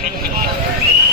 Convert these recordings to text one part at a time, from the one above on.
Hallelujah.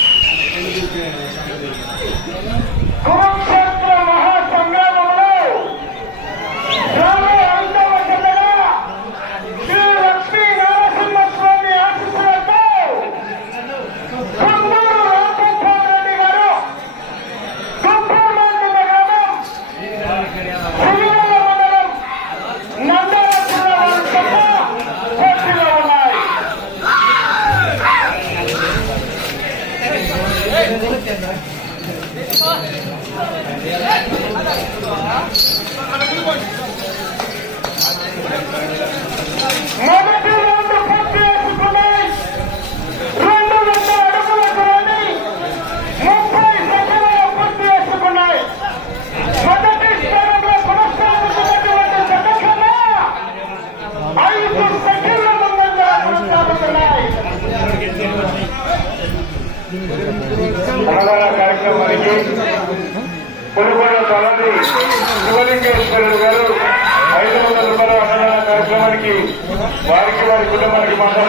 వారికి వారి కుటుంబానికి మాత్రం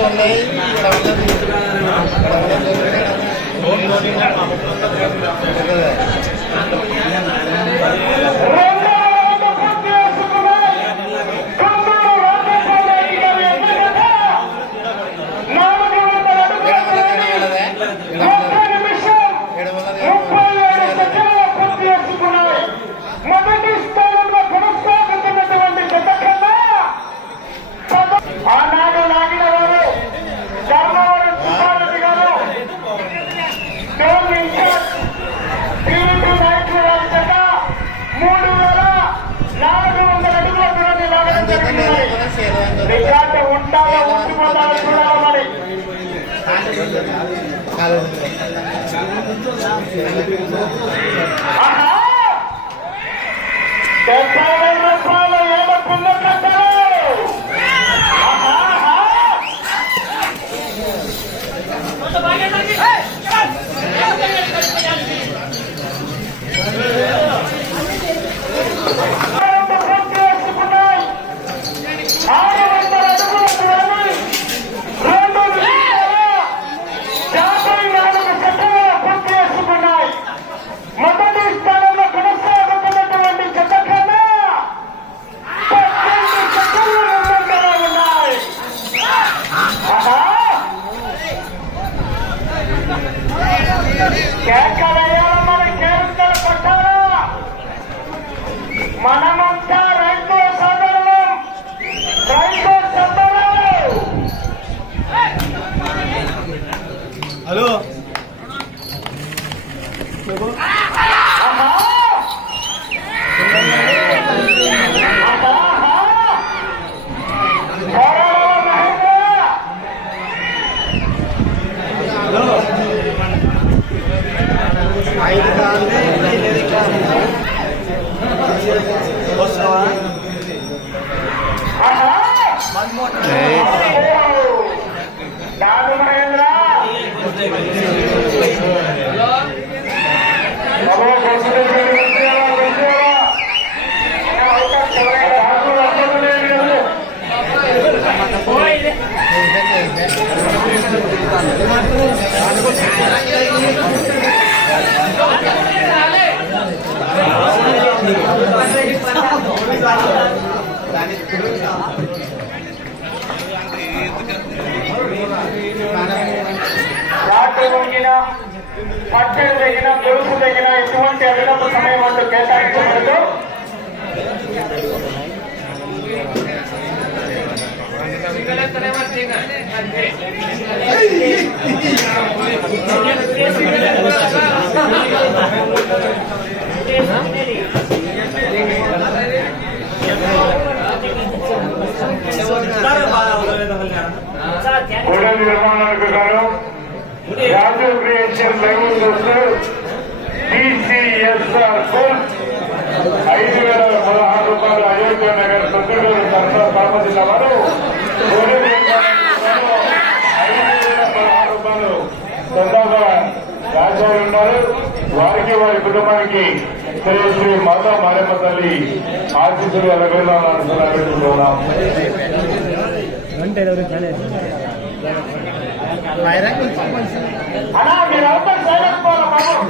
తొందర ఇక్కడ ఉన్నది Thank you. Kalau, kalau, అయినా మట్టెదైనా గొలుపు తగినా ఎటువంటి అదనపు లెవెల్ వస్తే బీసీఎస్ఆర్ కోడ్ ఐదు వేల పదహారు రూపాయలు అయోధ్య నగర్ సర్దార్ సంబంధించిన వారు ఐదు వేల పదహారు రూపాయలు రాజారు ఉన్నారు వారికి వారి కుటుంబానికి శ్రీ మాతా మారేమ్మ తల్లి ఆశీస్సులు అనుకున్నాను అనుకున్నాను అలా మీరు అందరూ సైలెంట్ పోవాలి బాబు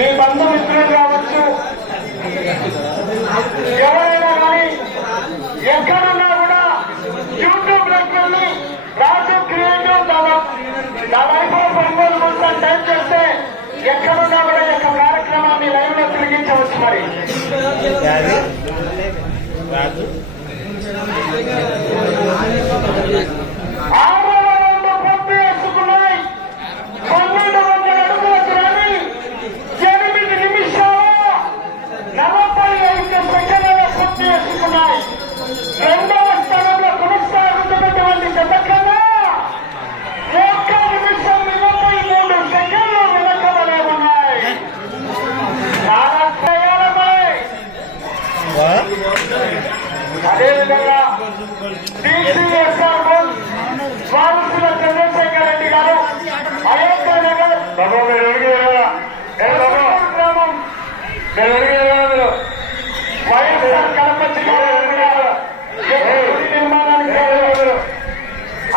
మీ బంధుమిత్రులు కావచ్చు. ఎవరైనా కానీ ఎక్కడున్నా కూడా యూట్యూబ్ లెక్కల్ని రాజు క్రియేటివ్ తన నా వైపు కొనుగోలు మొత్తం టైప్ చేస్తే ఎక్కడున్నా కూడా యొక్క కార్యక్రమాన్ని లైవ్లో తిరిగించవచ్చు మరి. రాజు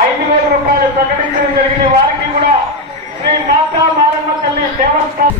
ఐదు వేల రూపాయలు ప్రకటించడం జరిగింది. వారికి కూడా శ్రీ మాతా మారమ్మ తల్లి దేవస్థానం.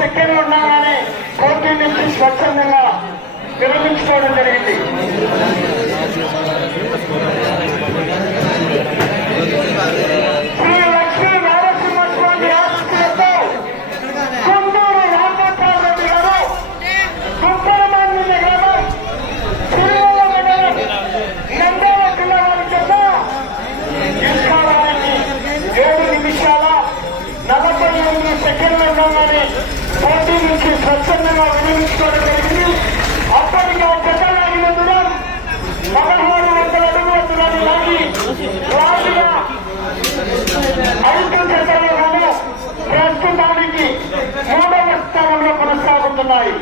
సెకండ్లు ఉన్నా కానీ కోర్టు నుంచి స్వచ్ఛందంగా విరమించుకోవడం జరిగింది. ప్రస్తుతానికి మూడవ కొనసాగుతున్నాయి.